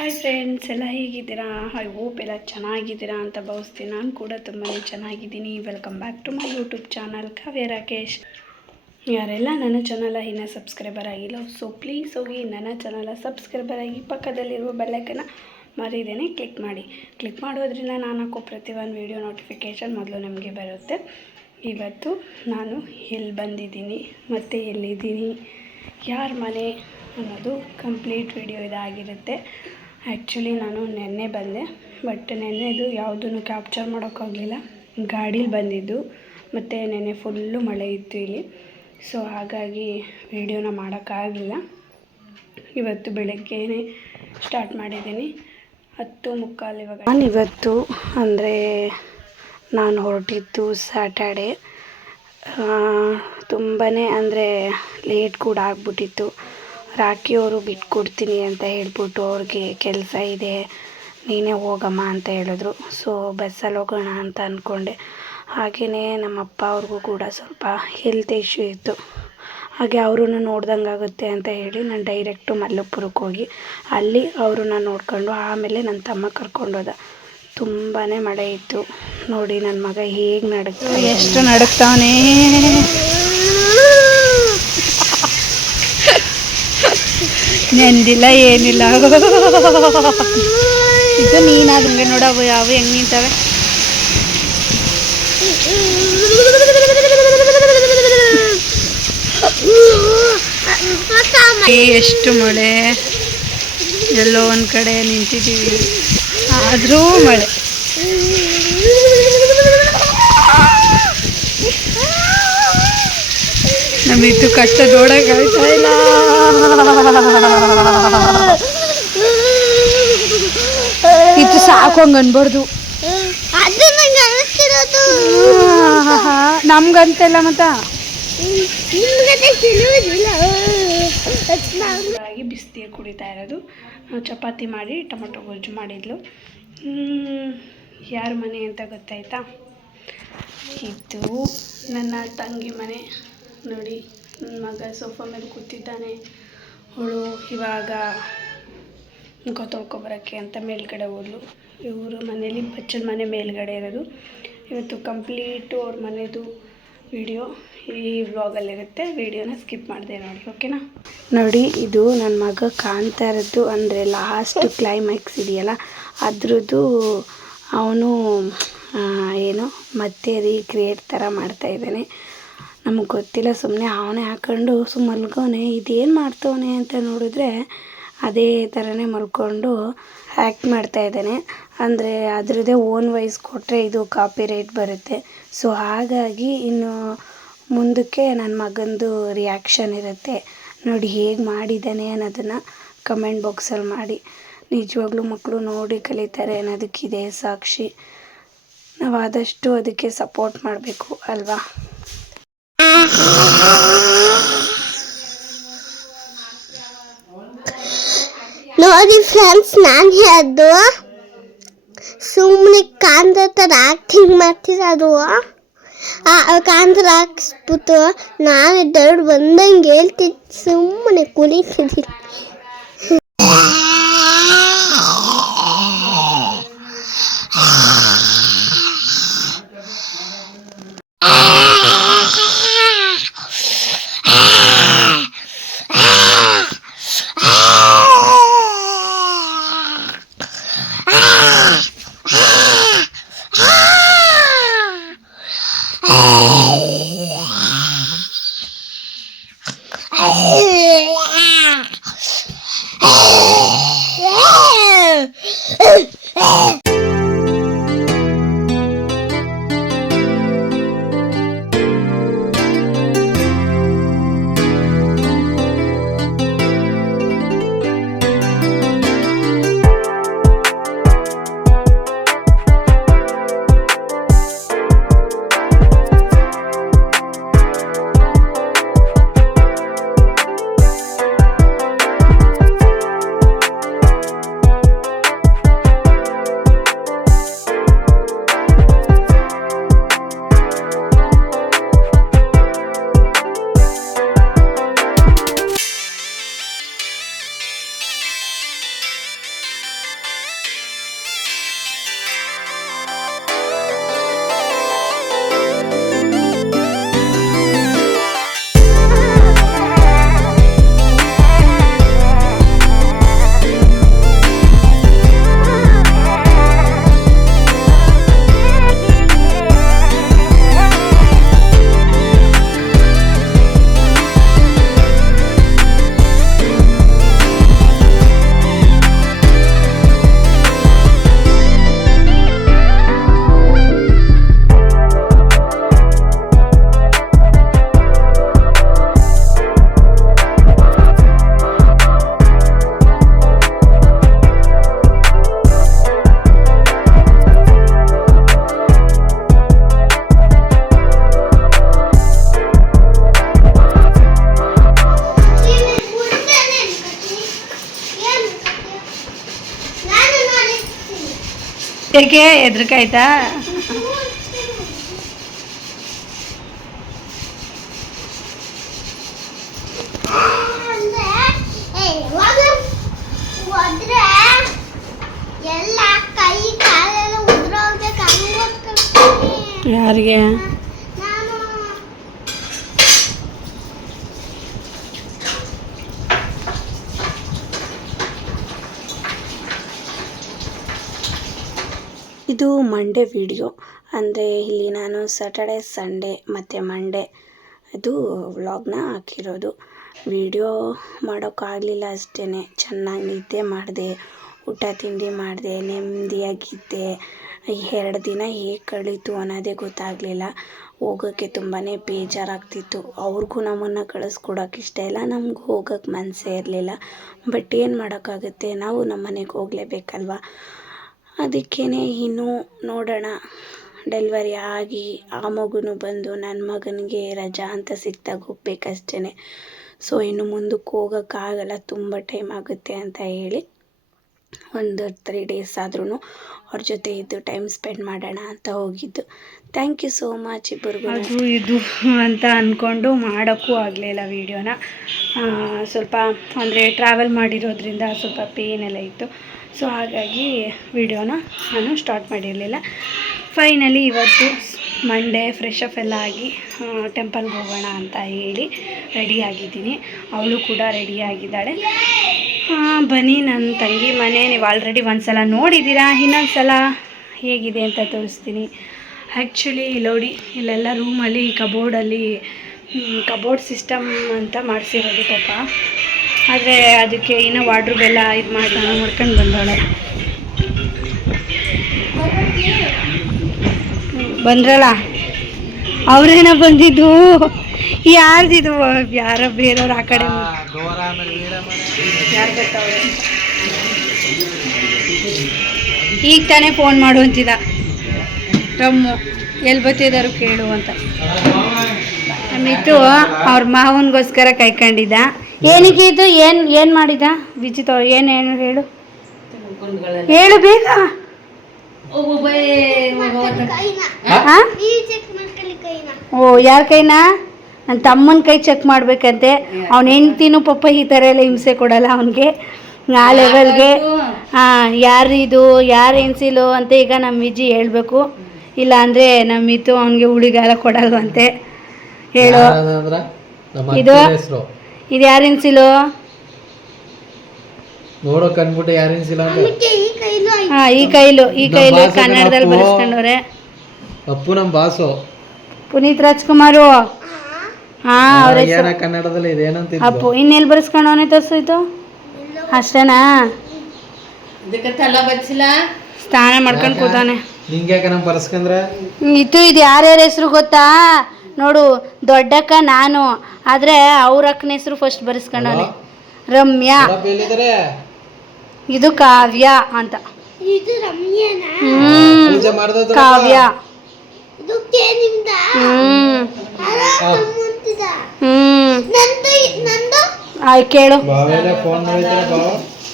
Hi friends, ಎಲ್ಲ ಹೇಗಿದ್ದೀರಾ? I hope ಎಲ್ಲ ಚೆನ್ನಾಗಿದ್ದೀರಾ ಅಂತ ಭಾವಿಸ್ತೀನಿ. ನಾನು ಕೂಡ ತುಂಬಾ ಚೆನ್ನಾಗಿದ್ದೀನಿ. Welcome back to my YouTube channel Kavya Rakesh. ಯಾರೆಲ್ಲ ನನ್ನ ಚಾನಲ ಇನ್ನೂ ಸಬ್ಸ್ಕ್ರೈಬರ್ ಆಗಿಲ್ಲ, ಸೊ ಪ್ಲೀಸ್ ಹೋಗಿ ನನ್ನ ಚಾನಲ ಸಬ್ಸ್ಕ್ರೈಬರ್ ಆಗಿ ಪಕ್ಕದಲ್ಲಿರುವ ಬೆಲ್ಲೈಕನ್ನ ಮರಿದೇನೆ ಕ್ಲಿಕ್ ಮಾಡೋದ್ರಿಂದ ನಾನು ಹಾಕೋ ಪ್ರತಿಯೊಂದು ವೀಡಿಯೋ ನೋಟಿಫಿಕೇಷನ್ ಮೊದಲು ನಮಗೆ ಬರುತ್ತೆ. ಇವತ್ತು ನಾನು ಎಲ್ಲಿ ಬಂದಿದ್ದೀನಿ ಮತ್ತು ಎಲ್ಲಿದ್ದೀನಿ, ಯಾರ ಮನೆ ಅನ್ನೋದು ಕಂಪ್ಲೀಟ್ ವಿಡಿಯೋ ಇದಾಗಿರುತ್ತೆ. ಆ್ಯಕ್ಚುಲಿ ನಾನು ನೆನ್ನೆ ಬಂದೆ, ಬಟ್ ನೆನ್ನೆದು ಯಾವುದನ್ನು ಕ್ಯಾಪ್ಚರ್ ಮಾಡೋಕ್ಕಾಗಲಿಲ್ಲ. ಗಾಡೀಲಿ ಬಂದಿದ್ದು ಮತ್ತು ನೆನ್ನೆ ಫುಲ್ಲು ಮಳೆ ಇತ್ತು ಇಲ್ಲಿ, ಸೊ ಹಾಗಾಗಿ ವಿಡಿಯೋನ ಮಾಡೋಕ್ಕಾಗಲಿಲ್ಲ. ಇವತ್ತು ಬೆಳಗ್ಗೆನೇ ಸ್ಟಾರ್ಟ್ ಮಾಡಿದ್ದೀನಿ. 10:45 ಇವಾಗ. ನಾನಿವತ್ತು ಅಂದರೆ ನಾನು ಹೊರಟಿದ್ದು ಸ್ಯಾಟರ್ಡೇ. ತುಂಬಾ ಅಂದರೆ ಲೇಟ್ ಕೂಡ ಆಗ್ಬಿಟ್ಟಿತ್ತು. ರಾಖಿಯವರು ಬಿಟ್ಕೊಡ್ತೀನಿ ಅಂತ ಹೇಳ್ಬಿಟ್ಟು ಅವ್ರಿಗೆ ಕೆಲಸ ಇದೆ, ನೀನೇ ಹೋಗಮ್ಮ ಅಂತ ಹೇಳಿದ್ರು. ಸೊ ಬಸ್ಸಲ್ಲಿ ಹೋಗೋಣ ಅಂತ ಅಂದ್ಕೊಂಡೆ. ಹಾಗೆಯೇ ನಮ್ಮಪ್ಪ ಅವ್ರಿಗೂ ಕೂಡ ಸ್ವಲ್ಪ ಹೆಲ್ತ್ ಇಶ್ಯೂ ಇತ್ತು. ಹಾಗೆ ಅವ್ರನ್ನ ನೋಡ್ದಂಗೆ ಆಗುತ್ತೆ ಅಂತ ಹೇಳಿ ನಾನು ಡೈರೆಕ್ಟು ಮಲ್ಲಪುರಕ್ಕೆ ಹೋಗಿ ಅಲ್ಲಿ ಅವ್ರನ್ನ ನೋಡ್ಕೊಂಡು ಆಮೇಲೆ ನನ್ನ ತಮ್ಮ ಕರ್ಕೊಂಡೋದ. ತುಂಬಾ ಮಳೆ ಇತ್ತು. ನೋಡಿ ನನ್ನ ಮಗ ಹೇಗೆ ನಡುಗ್ತಾನೆ, ಎಷ್ಟು ನಡುಗ್ತಾನೆ. ನೆಂದಿಲ್ಲ ಏನಿಲ್ಲ. ಇದು ನೀನಾದಂಗೆ ನೋಡವು ಯಾವ ಹೆಂಗೆ ನಿಂತವೆ. ಎಷ್ಟು ಮಳೆ, ಎಲ್ಲೋ ಒಂದು ಕಡೆ ನಿಂತಿದ್ದೀವಿ ಆದರೂ ಮಳೆ. ನಮ್ಮಿತ್ತು ಕಷ್ಟ ನೋಡೋಕ್ಕಾಗ್ತಾ ಇಲ್ಲ. ಇದು ಸಾಕು ಹಂಗೆ ಅನ್ಬಾರ್ದು, ನಮ್ಗಂತೆಲ್ಲ ಮತ್ತ ಬಿಸಿನೀರು ಕುಡಿತಾ ಇರೋದು. ಚಪಾತಿ ಮಾಡಿ ಟೊಮೊಟೊ ಗೊಜ್ಜು ಮಾಡಿದ್ಲು. ಯಾರ ಮನೆ ಅಂತ ಗೊತ್ತಾಯ್ತಾ? ಇದು ನನ್ನ ತಂಗಿ ಮನೆ. ನೋಡಿ, ನನ್ನ ಮಗ ಸೋಫಾ ಮೇಲೆ ಕೂತಿದ್ದಾನೆ. ಅವಳು ಇವಾಗ ಮುಖ ತೊಳ್ಕೊಬರೋಕ್ಕೆ ಅಂತ ಮೇಲ್ಗಡೆ ಹೋದ್ಲು. ಇವರು ಮನೇಲಿ ಬಚ್ಚಲ ಮನೆ ಮೇಲ್ಗಡೆ ಇರೋದು. ಇವತ್ತು ಕಂಪ್ಲೀಟು ಅವ್ರ ಮನೆಯದು ವಿಡಿಯೋ ಈ ವ್ಲಾಗಲ್ಲಿರುತ್ತೆ. ವಿಡಿಯೋನ ಸ್ಕಿಪ್ ಮಾಡಿದೆ ನೋಡಿ, ಓಕೆನಾ? ನೋಡಿ, ಇದು ನನ್ನ ಮಗ ಕಾಣ್ತಾ ಇರೋದು ಅಂದರೆ ಲಾಸ್ಟ್ ಕ್ಲೈಮ್ಯಾಕ್ಸ್ ಇದೆಯಲ್ಲ ಅದ್ರದ್ದು. ಅವನು ಏನು ಮತ್ತೆ ರೀಕ್ರಿಯೇಟ್ ಥರ ಮಾಡ್ತಾಯಿದ್ದಾನೆ. ನಮಗೆ ಗೊತ್ತಿಲ್ಲ, ಸುಮ್ಮನೆ ಅವನೇ ಹಾಕೊಂಡು ಮಲ್ಗೋನೆ. ಇದೇನು ಮಾಡ್ತವನೆ ಅಂತ ನೋಡಿದ್ರೆ ಅದೇ ಥರನೇ ಮಲ್ಕೊಂಡು ಆ್ಯಕ್ಟ್ ಮಾಡ್ತಾಯಿದ್ದಾನೆ. ಅಂದರೆ ಅದರದ್ದೇ ಓನ್ ವಾಯ್ಸ್ ಕೊಟ್ಟರೆ ಇದು ಕಾಪಿ ರೈಟ್ ಬರುತ್ತೆ. ಸೊ ಹಾಗಾಗಿ ಇನ್ನು ಮುಂದಕ್ಕೆ ನನ್ನ ಮಗಂದು ರಿಯಾಕ್ಷನ್ ಇರುತ್ತೆ. ನೋಡಿ ಹೇಗೆ ಮಾಡಿದ್ದಾನೆ ಅನ್ನೋದನ್ನು ಕಮೆಂಟ್ ಬಾಕ್ಸಲ್ಲಿ ಮಾಡಿ. ನಿಜವಾಗ್ಲೂ ಮಕ್ಕಳು ನೋಡಿ ಕಲಿತಾರೆ ಅನ್ನೋದಕ್ಕಿದೆ ಸಾಕ್ಷಿ. ನಾವು ಆದಷ್ಟು ಅದಕ್ಕೆ ಸಪೋರ್ಟ್ ಮಾಡಬೇಕು ಅಲ್ವಾ? ನೋಡಿ ಫ್ರೆಂಡ್ಸ್, ನಾನು ಹೇಳ್ದು ಸುಮ್ಮನೆ ಕಾಂತ ಥರ ಆ್ಯಕ್ಟಿಂಗ್ ಮಾಡ್ತಿರೋದು. ಕಾಂತ ಹಾಕ್ಸ್ಬಿಟ್ಟು ನಾನು ದೊಡ್ಡ ಬಂದಂಗೆ ಹೇಳ್ತಿದ್ದು ಸುಮ್ಮನೆ ಕುಳಿತಿದ್ದೀನಿ. ಏಕೆ ಹೆದ್ರಿಕಾಯ್ತಾ? ಯಾರಿಗೆ? ಇದು ಮಂಡೇ ವಿಡಿಯೋ. ಅಂದರೆ ಇಲ್ಲಿ ನಾನು ಸ್ಯಾಟರ್ಡೆ, ಸಂಡೇ ಮತ್ತು ಮಂಡೇ ಇದು ವ್ಲಾಗ್ನ ಹಾಕಿರೋದು. ವಿಡಿಯೋ ಮಾಡೋಕ್ಕಾಗಲಿಲ್ಲ ಅಷ್ಟೇ. ಚೆನ್ನಾಗಿ ನಿದ್ದೆ ಮಾಡಿದೆ, ಊಟ ತಿಂಡಿ ಮಾಡಿದೆ, ನೆಮ್ಮದಿಯಾಗಿದ್ದೆ. 2 ದಿನ ಹೇಗೆ ಕಳೀತು ಅನ್ನೋದೇ ಗೊತ್ತಾಗಲಿಲ್ಲ. ಹೋಗೋಕ್ಕೆ ತುಂಬಾ ಬೇಜಾರಾಗ್ತಿತ್ತು. ಅವ್ರಿಗೂ ನಮ್ಮನ್ನು ಕಳಿಸ್ಕೊಡೋಕೆ ಇಷ್ಟ ಇಲ್ಲ, ನಮಗೂ ಹೋಗೋಕ್ಕೆ ಮನಸ್ಸೇ ಇರಲಿಲ್ಲ. ಬಟ್ ಏನು ಮಾಡೋಕ್ಕಾಗುತ್ತೆ, ನಾವು ನಮ್ಮ ಮನೆಗೆ ಹೋಗಲೇಬೇಕಲ್ವ. ಅದಕ್ಕೇ ಇನ್ನೂ ನೋಡೋಣ. ಡೆಲಿವರಿ ಆಗಿ ಆ ಮಗುನೂ ಬಂದು ನನ್ನ ಮಗನಿಗೆ ರಜಾ ಅಂತ ಸಿಕ್ಕಿದಾಗ ಹೋಗ್ಬೇಕಷ್ಟೇ. ಸೊ ಇನ್ನು ಮುಂದಕ್ಕೆ ಹೋಗೋಕ್ಕಾಗಲ್ಲ, ತುಂಬ ಟೈಮ್ ಆಗುತ್ತೆ ಅಂತ ಹೇಳಿ ಒಂದು 3 ಡೇಸ್ ಆದ್ರೂ ಅವ್ರ ಜೊತೆ ಇದ್ದು ಟೈಮ್ ಸ್ಪೆಂಡ್ ಮಾಡೋಣ ಅಂತ ಹೋಗಿದ್ದು. ಥ್ಯಾಂಕ್ ಯು ಸೋ ಮಚ್ ಇಬ್ಬರಿಗೂ. ಅದು ಇದು ಅಂತ ಅಂದ್ಕೊಂಡು ಮಾಡೋಕ್ಕೂ ಆಗಲಿಲ್ಲ ವೀಡಿಯೋನ. ಸ್ವಲ್ಪ ಅಂದರೆ ಟ್ರಾವೆಲ್ ಮಾಡಿರೋದ್ರಿಂದ ಸ್ವಲ್ಪ ಪೇನ್ ಎಲ್ಲ ಇತ್ತು. ಸೊ ಹಾಗಾಗಿ ವಿಡಿಯೋನ ನಾನು ಸ್ಟಾರ್ಟ್ ಮಾಡಿರಲಿಲ್ಲ. ಫೈನಲಿ ಇವತ್ತು ಮಂಡೇ ಫ್ರೆಶ್ ಅಪ್ ಎಲ್ಲ ಆಗಿ ಟೆಂಪಲ್ಗೆ ಹೋಗೋಣ ಅಂತ ಹೇಳಿ ರೆಡಿಯಾಗಿದ್ದೀನಿ. ಅವಳು ಕೂಡ ರೆಡಿಯಾಗಿದ್ದಾಳೆ. ಬನ್ನಿ, ನನ್ನ ತಂಗಿ ಮನೆ ನೀವು ಆಲ್ರೆಡಿ ಒಂದು ಸಲ ನೋಡಿದ್ದೀರಾ. ಇನ್ನೊಂದು ಸಲ ಹೇಗಿದೆ ಅಂತ ತೋರಿಸ್ತೀನಿ. ಆ್ಯಕ್ಚುಲಿ ನೋಡಿ, ಇಲ್ಲೆಲ್ಲ ರೂಮಲ್ಲಿ ಕಬೋರ್ಡಲ್ಲಿ ಕಬೋರ್ಡ್ ಸಿಸ್ಟಮ್ ಅಂತ ಮಾಡಿಸಿರೋದು ಪಾಪ. ಆದರೆ ಅದಕ್ಕೆ ಇನ್ನೂ ವಾರ್ಡ್ರೋಬೆಲ್ಲ ಇದು ಮಾಡ್ಕೊಂಡು ಬಂದವಳೆ. ಬಂದ್ರಲ್ಲ ಅವರೇನ ಬಂದಿದ್ದು? ಯಾರ್ದಿದು? ಯಾರೋ ಬೇರೆಯವ್ರು ಆ ಕಡೆ ಯಾರು ಬರ್ತಾವ್ರೆ? ಈಗ ತಾನೇ ಫೋನ್ ಮಾಡು ಅಂತಿದ್ದ ರಮ್ಮು, ಎಲ್ಲಿ ಬರ್ತಿದ್ದಾರು ಕೇಳು ಅಂತ. ಮಿತ್ತು ಅವ್ರ ಮಾವನಿಗೋಸ್ಕರ ಕಾಯ್ಕೊಂಡಿದ್ದ. ಏನಕ್ಕೆ ಇದು? ಏನು ಮಾಡಿದ ವಿಜಿತ್? ಏನು ಹೇಳು ಹೇಳು ಬೇಗ. ಓ, ಯಾರ ಕೈನಾ? ನನ್ನ ತಮ್ಮನ ಕೈ ಚೆಕ್ ಮಾಡ್ಬೇಕಂತೆ. ಅವ್ನ ಹೆಂಡ್ತಿನೂ ಪಾಪ ಈ ಥರ ಎಲ್ಲ ಹಿಂಸೆ ಕೊಡಲ್ಲ ಅವನಿಗೆ ಆ ಲೆವೆಲ್ಗೆ. ಯಾರಿದು, ಯಾರು ಎನ್ಸಿಲು ಅಂತ ಈಗ ನಮ್ಮ ವಿಜಿ ಹೇಳ್ಬೇಕು. ಇಲ್ಲ ಅಂದರೆ ನಮ್ಮ ಮಿತ್ತು ಅವನಿಗೆ ಹುಡುಗಾಲ ಕೊಡಲ್ವಂತೆ. ಹೇಳು, ಇದು ಯಾರು ಎನ್ಸಿಲು? ನೋಡೋಕೆ ಅಂದ್ಬಿಟ್ಟು ಯಾರು ಎನ್ಸಿಲ್ಲ ಅಂತ ಈ ಕೈಲು ಕನ್ನಡದಲ್ಲಿ ಬರೆಸ್ಕೊಂಡವ್ರೆ. ಅಪ್ಪು ನಮ್ಮ ಬಾಸು ಪುನೀತ್ ರಾಜ್ಕುಮಾರು. ಅವ್ರ ಕನ್ನಡದಲ್ಲಿ ಇದೇನಂತ ಅಪ್ಪು. ಇನ್ನೆಲ್ಲಿ ಬರೆಸ್ಕೊಂಡವನೇ ತೋರಿಸೋಯ್ತು? ಅಷ್ಟೇನಾ? ಸ್ನಾನ ಮಾಡ್ಕೊಂಡು ಕೂತಾನೆ. ನಿಂಗೆ ಯಾಕೆ ಬರ್ಸ್ಕೊಂಡ್ರೆ ಇದು ಯಾರ್ಯಾರ ಹೆಸರು ಗೊತ್ತಾ? ನೋಡು, ದೊಡ್ಡಕ್ಕ ನಾನು, ಆದರೆ ಅವ್ರ ಅಕ್ಕನ ಹೆಸರು ಫಸ್ಟ್ ಬರೆಸ್ಕೊಂಡವನೆ. ರಮ್ಯಾ, ಇದು ಕಾವ್ಯ ಅಂತ. ಕಾವ್ಯ. ಕೇಳು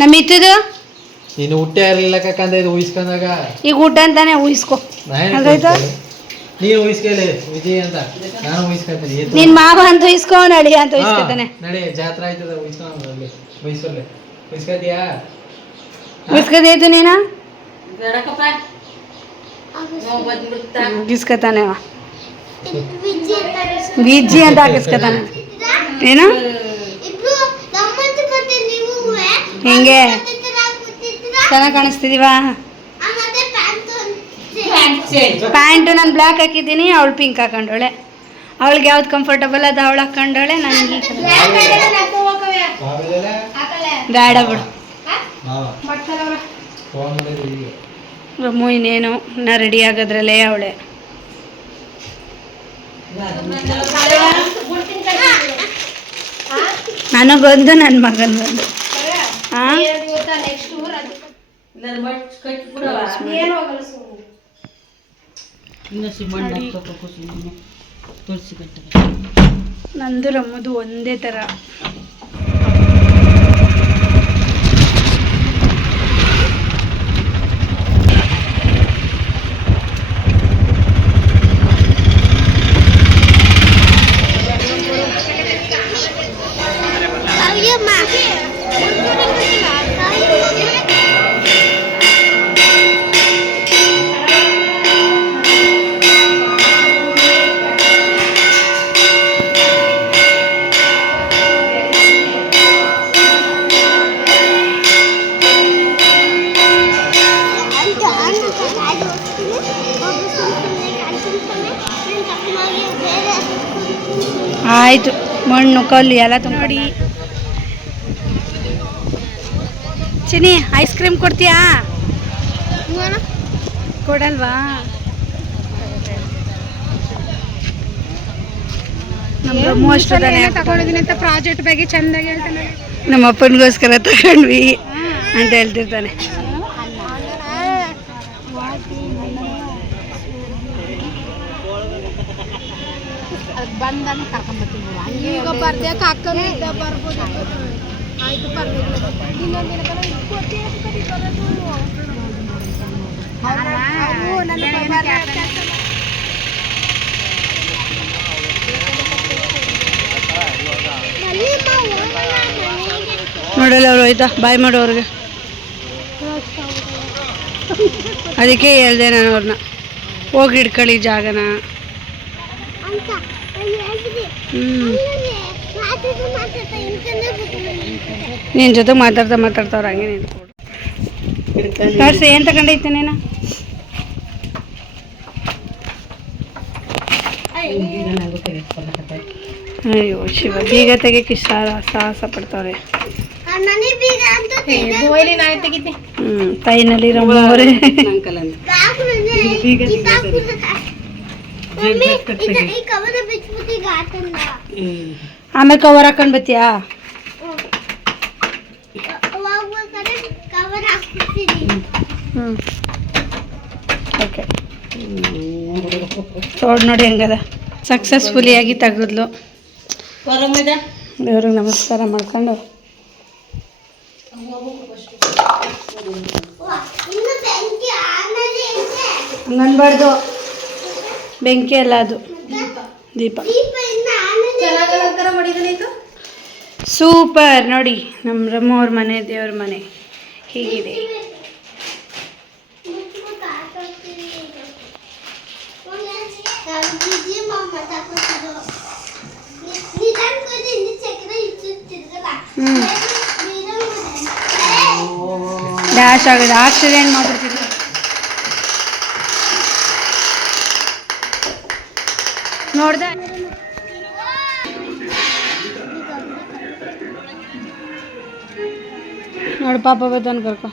ನಮ್ಮ ಇತ್ತದು. ನೀನು ಊಟ ಇರಲಿಲ್ಲ ಕಕ್ಕಂದ ಇದು ಊಹಿಸ್ಕೊಂಡಾಗ. ಈಗ ಊಟ ಅಂತಾನೆ ಊಹಿಸ್ಕೊ. ನೀನು ಊಹಿಸ್ಕೊಳ್ಳಿ ವಿಜಯ್ ಅಂತ, ನಾನು ಊಹಿಸ್ಕೊತೀನಿ. ನಿನ್ ಮಾವ ಅಂತ ಊಹಿಸ್ಕೊ, ನಡಿ ಅಂತ ಊಹಿಸ್ಕೊತಾನೆ. ನಡಿ, ಜಾತ್ರೆ ಆಯ್ತದ, ಊಹಿಸ್ಕೊಳ್ಳಿ. ಊಹಿಸ್ಕೊಳ್ಳಿ, ಊಹಿಸ್ಕೊತೀಯಾ? ಊಹಿಸ್ಕೊದೈತು ನೀನು? ಗಿಸ್ಕೊತಾನೆ ವಿಜಿ ಅಂತ ಹಾಕಿಸ್ಕೊತಾನೆ. ಏನು ಹೆಂಗೆ ಚೆನ್ನಾಗಿ ಕಾಣಿಸ್ತಿದೀವಾ? ಪ್ಯಾಂಟು ನಾನು ಬ್ಲ್ಯಾಕ್ ಹಾಕಿದ್ದೀನಿ, ಅವಳು ಪಿಂಕ್ ಹಾಕೊಂಡವಳೆ. ಅವಳಿಗೆ ಯಾವ್ದು ಕಂಫರ್ಟಬಲ್ ಅದು ಅವಳು ಹಾಕೊಂಡವಳೆ. ನನಗೆ ಬೇಡ ಬಿಡು. ರಮ್ಮು ಇನ್ನೇನು ನಾ ರೆಡಿ ಆಗೋದ್ರಲ್ಲೇ ಅವಳೆ. ನನಗೊಂದು ನನ್ನ ಮಗನಿಗೊಂದು. ನಂದು ರಮ್ಮದು ಒಂದೇ ಥರ. ಆಯಿತು, ಮಣ್ಣು ಕಲ್ಲು ಎಲ್ಲ ನೋಡಿ. ಚಿನಿ ಐಸ್ ಕ್ರೀಮ್ ಕೊಡ್ತೀಯಾ? ಕೊಡಲ್ವಾ? ತಗೊಂಡಿದ್ದೀನಿ ಅಂತ ಪ್ರಾಜೆಕ್ಟ್ ಬಗ್ಗೆ ಚೆಂದಾಗಿ ಹೇಳ್ತಾನೆ. ನಮ್ಮ ಅಪ್ಪನಿಗೋಸ್ಕರ ತಗೊಂಡ್ವಿ ಅಂತ ಹೇಳ್ತಿರ್ತಾನೆ. ಬಂದಾಗ ಕರ್ಕೊಂಡ್ಬರ್ತೀನಿ. ಈಗ ಬರ್ಬೇಕು ಅಕ್ಕನೂ ಇದ್ದ ಬರ್ಬೋದು. ಆಯ್ತು ಪರವಾಗಿಲ್ಲ. ಇನ್ನೊಂದಿನ ನೋಡಲ್ಲ ಅವ್ರು ಆಯ್ತಾ ಬಾಯ್ ಮಾಡೋವ್ರಿಗೆ. ಅದಕ್ಕೆ ಹೇಳ್ದೆ ನಾನು ಅವ್ರನ್ನ, ಹೋಗಿ ಹಿಡ್ಕೊಳ್ಳಿ ಜಾಗನ. ನಿನ್ನ ಜೊತೆ ಮಾತಾಡ್ತಾವ್ರ ಹಂಗೆ ನಿಂತ್ಕೊಡು. ನೋಡ್ಸಿ ಏನು ತಗೊಂಡೈತೆ ನೀನು? ಅಯ್ಯೋ ಶಿವ, ಬೀಗ ತೆಗಿಯಕ್ಕೆ ಸಾಹಸ ಪಡ್ತಾವ್ರೆ. ತಾಯಿನಲ್ಲಿ ರಮ್ಮವ್ರೆ. ಆಮೇಲೆ ಕವರ್ ಹಾಕೊಂಡ್ ಬತ್ತೀಯಾ? ಓಕೆ, ನೋಡಿ ಹೆಂಗದ. ಸಕ್ಸಸ್ಫುಲಿಯಾಗಿ ತೆಗೆದ್ಲು. ದೇವ್ರಿಗೆ ನಮಸ್ಕಾರ ಮಾಡ್ಕೊಂಡು ಹಂಗನ್ಬಾರ್ದು, ಬೆಂಕಿ ಅಲ್ಲ ಅದು, ದೀಪ. ಸೂಪರ್. ನೋಡಿ ನಮ್ಮ ರಮ್ಮವ್ರ ಮನೆ, ದೇವ್ರ ಮನೆ ಹೀಗಿದೆ. ಡ್ಯಾಶ್ ಆಗಿದೆ, ಆಕ್ಸಿಡೆಂಟ್ ಮಾಡ್ಬಿಡ್ತಿದ್ರು. ನೋಡ್ದೆ ನೋಡು, ಪಾಪ ಬದನ್ ಕರ್ಕೊ.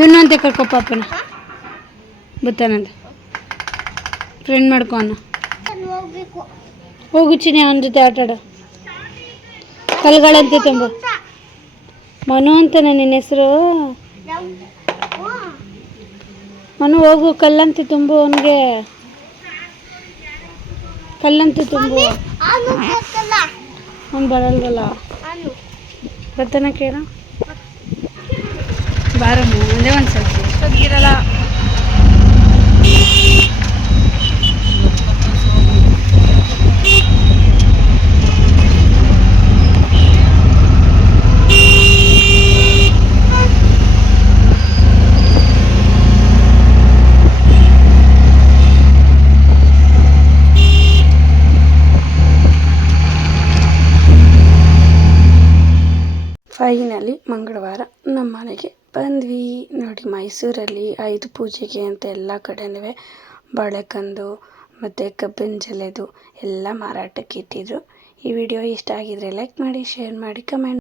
ಇವನಂತೆ ಕರ್ಕೊ ಪಾಪನ, ಬತ್ತಾನಂತ ಫ್ರೆಂಡ್ ಮಾಡ್ಕೊ ಅನ್ನ. ಹೋಗು ಚಿನಿ, ಅವನ ಜೊತೆ ಆಟಾಡು. ಕಲ್ಗಳಂತೆ ತುಂಬ. ಮನು ಅಂತಾನೆ ನಿನ್ನ ಹೆಸರು? ಮನು, ಹೋಗು, ಕಲ್ಲಂತೆ ತುಂಬು ಅವನಿಗೆ. ಕಲ್ಲಂತೆ ತುಂಬು. ಅವ್ನು ಬರಲ್ವಲ್ಲ, ಬರ್ತಾನ ಕೇಳ. ಬಾರಮ್ಮ, ಒಂದೇ ಒಂದು ಸ್ವಲ್ಪ ಎಷ್ಟೊತ್ತಿಗಿರಲ್ಲ. ಫೈನಲಿ ಮಂಗಳವಾರ ನಮ್ಮ ಮನೆಗೆ ಬಂದ್ವಿ. ನೋಡಿ, ಮೈಸೂರಲ್ಲಿ 5 ಪೂಜೆಗೆ ಅಂತ ಎಲ್ಲ ಕಡೆನೂ ಬಾಳೆಕಂದು ಮತ್ತು ಕಬ್ಬಿನ ಜಲೆದು ಎಲ್ಲ ಮಾರಾಟಕ್ಕೆ ಇಟ್ಟಿದ್ರು. ಈ ವಿಡಿಯೋ ಇಷ್ಟ ಆಗಿದ್ರೆ ಲೈಕ್ ಮಾಡಿ, ಶೇರ್ ಮಾಡಿ, ಕಮೆಂಟ್